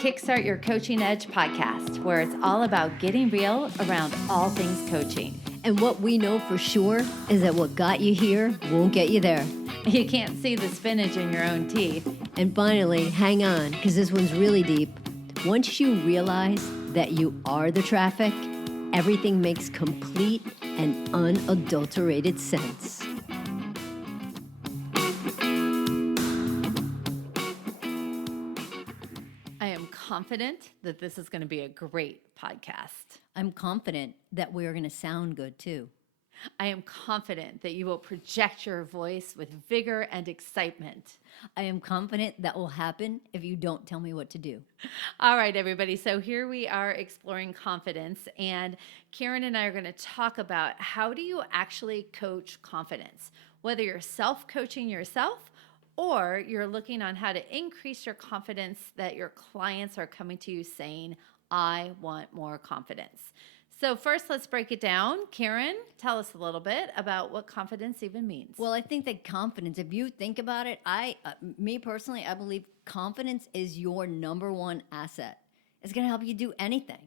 Kickstart Your Coaching Edge podcast, where it's all about getting real around all things coaching. And what we know for sure is that what got you here won't get you there. You can't see the spinach in your own teeth. And finally, hang on, because this one's really deep. Once you realize that you are the traffic, everything makes complete and unadulterated sense. I am confident that this is going to be a great podcast. I'm confident that we're going to sound good too. I am confident that you will project your voice with vigor and excitement. I am confident that will happen if you don't tell me what to do. All right, everybody. So here we are exploring confidence, and Karen and I are going to talk about how do you actually coach confidence, whether you're self-coaching yourself or you're looking on how to increase your confidence that your clients are coming to you saying, I want more confidence. So first, let's break it down. Karen, tell us a little bit about what confidence even means. Well, I think that confidence, if you think about it, me personally, I believe confidence is your number one asset. It's going to help you do anything.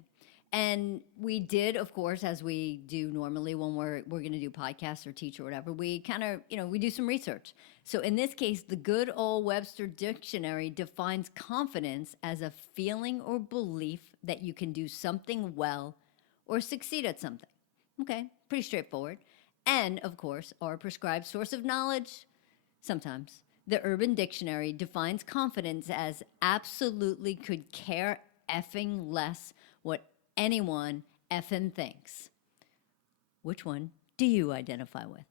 And we did, of course, as we do normally when we're going to do podcasts or teach or whatever, we kind of, we do some research. So in this case, the good old Webster Dictionary defines confidence as a feeling or belief that you can do something well or succeed at something. Okay, pretty straightforward. And, of course, our prescribed source of knowledge, sometimes. The Urban Dictionary defines confidence as absolutely could care effing less what anyone effing thinks. Which one do you identify with?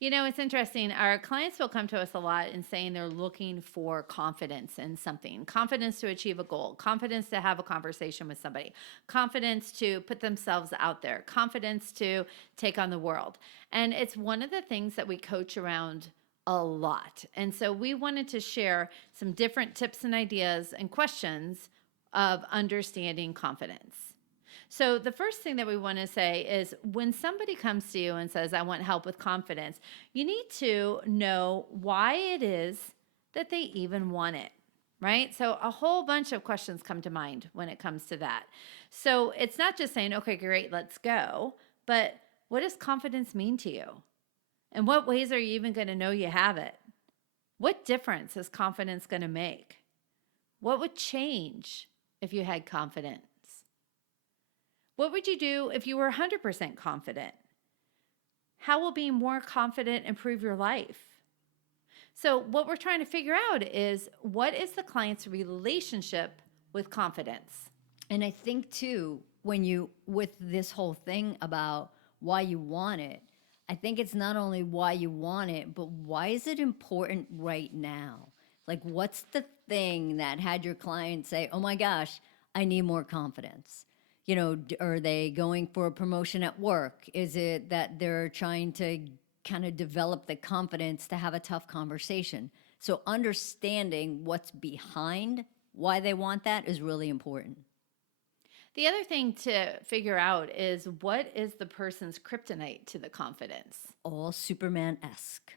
It's interesting. Our clients will come to us a lot and saying they're looking for confidence in something, confidence to achieve a goal, confidence to have a conversation with somebody, confidence to put themselves out there, confidence to take on the world. And it's one of the things that we coach around a lot. And so we wanted to share some different tips and ideas and questions of understanding confidence. So the first thing that we want to say is when somebody comes to you and says, I want help with confidence, you need to know why it is that they even want it, right? So a whole bunch of questions come to mind when it comes to that. So it's not just saying, okay, great, let's go, but what does confidence mean to you? In what ways are you even going to know you have it? What difference is confidence going to make? What would change if you had confidence? What would you do if you were 100% confident? How will being more confident improve your life? So what we're trying to figure out is what is the client's relationship with confidence? And I think too, with this whole thing about why you want it, I think it's not only why you want it, but why is it important right now? Like what's the thing that had your client say, oh my gosh, I need more confidence? Are they going for a promotion at work? Is it that they're trying to kind of develop the confidence to have a tough conversation? So understanding what's behind why they want that is really important. The other thing to figure out is what is the person's kryptonite to the confidence? All Superman-esque.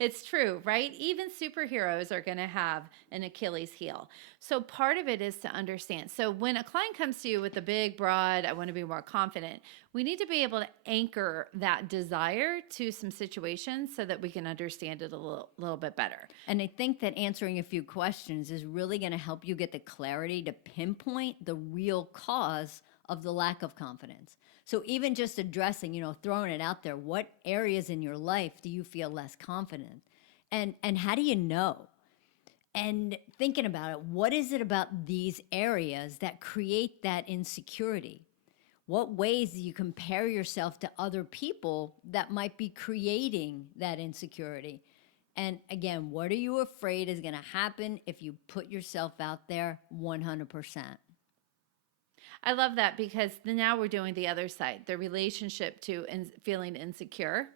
It's true, right? Even superheroes are going to have an Achilles heel. So part of it is to understand. So when a client comes to you with a big, broad, I want to be more confident, we need to be able to anchor that desire to some situations so that we can understand it a little bit better. And I think that answering a few questions is really going to help you get the clarity to pinpoint the real cause of the lack of confidence. So even just addressing, throwing it out there, what areas in your life do you feel less confident? And how do you know? And thinking about it, what is it about these areas that create that insecurity? What ways do you compare yourself to other people that might be creating that insecurity? And again, what are you afraid is going to happen if you put yourself out there 100%? I love that because now we're doing the other side, the relationship to feeling insecure,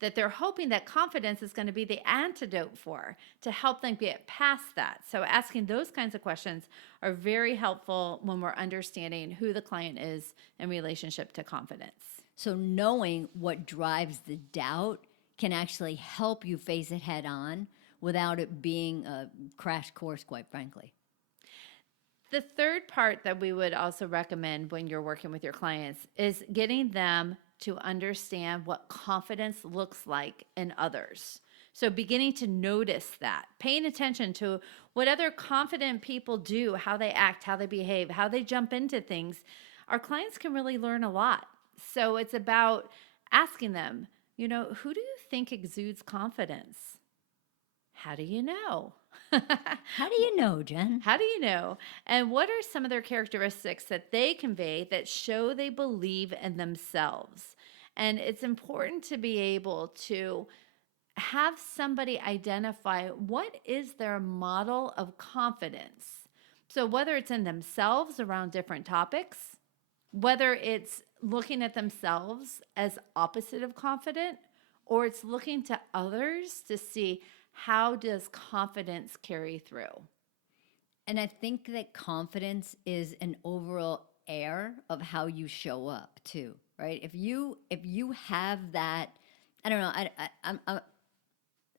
that they're hoping that confidence is going to be the antidote for to help them get past that. So asking those kinds of questions are very helpful when we're understanding who the client is in relationship to confidence. So knowing what drives the doubt can actually help you face it head on without it being a crash course, quite frankly. The third part that we would also recommend when you're working with your clients is getting them to understand what confidence looks like in others. So beginning to notice that, paying attention to what other confident people do, how they act, how they behave, how they jump into things. Our clients can really learn a lot. So it's about asking them, who do you think exudes confidence? How do you know? How do you know, Jen? How do you know? And what are some of their characteristics that they convey that show they believe in themselves? And it's important to be able to have somebody identify what is their model of confidence. So whether it's in themselves around different topics, whether it's looking at themselves as opposite of confident, or it's looking to others to see how does confidence carry through. And I think that confidence is an overall air of how you show up too, right? If you have that, I don't know,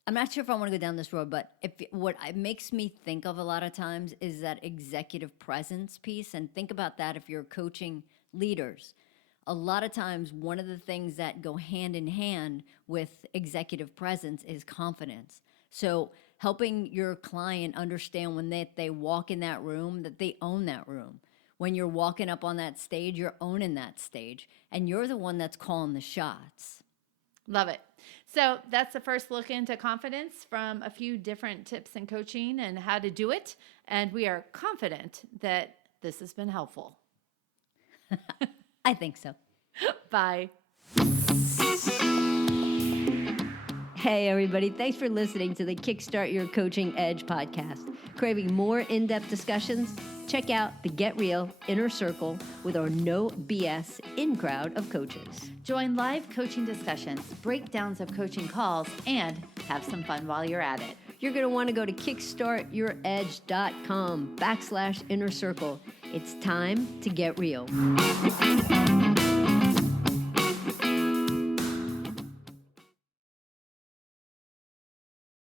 I'm not sure if I want to go down this road, but what it makes me think of a lot of times is that executive presence piece. And think about that if you're coaching leaders. A lot of times, one of the things that go hand in hand with executive presence is confidence. So helping your client understand when they walk in that room, that they own that room. When you're walking up on that stage, you're owning that stage. And you're the one that's calling the shots. Love it. So that's the first look into confidence from a few different tips and coaching and how to do it. And we are confident that this has been helpful. I think so. Bye. Hey, everybody. Thanks for listening to the Kickstart Your Coaching Edge podcast. Craving more in-depth discussions? Check out the Get Real Inner Circle with our no BS in-crowd of coaches. Join live coaching discussions, breakdowns of coaching calls, and have some fun while you're at it. You're going to want to go to kickstartyouredge.com/inner circle. It's time to get real.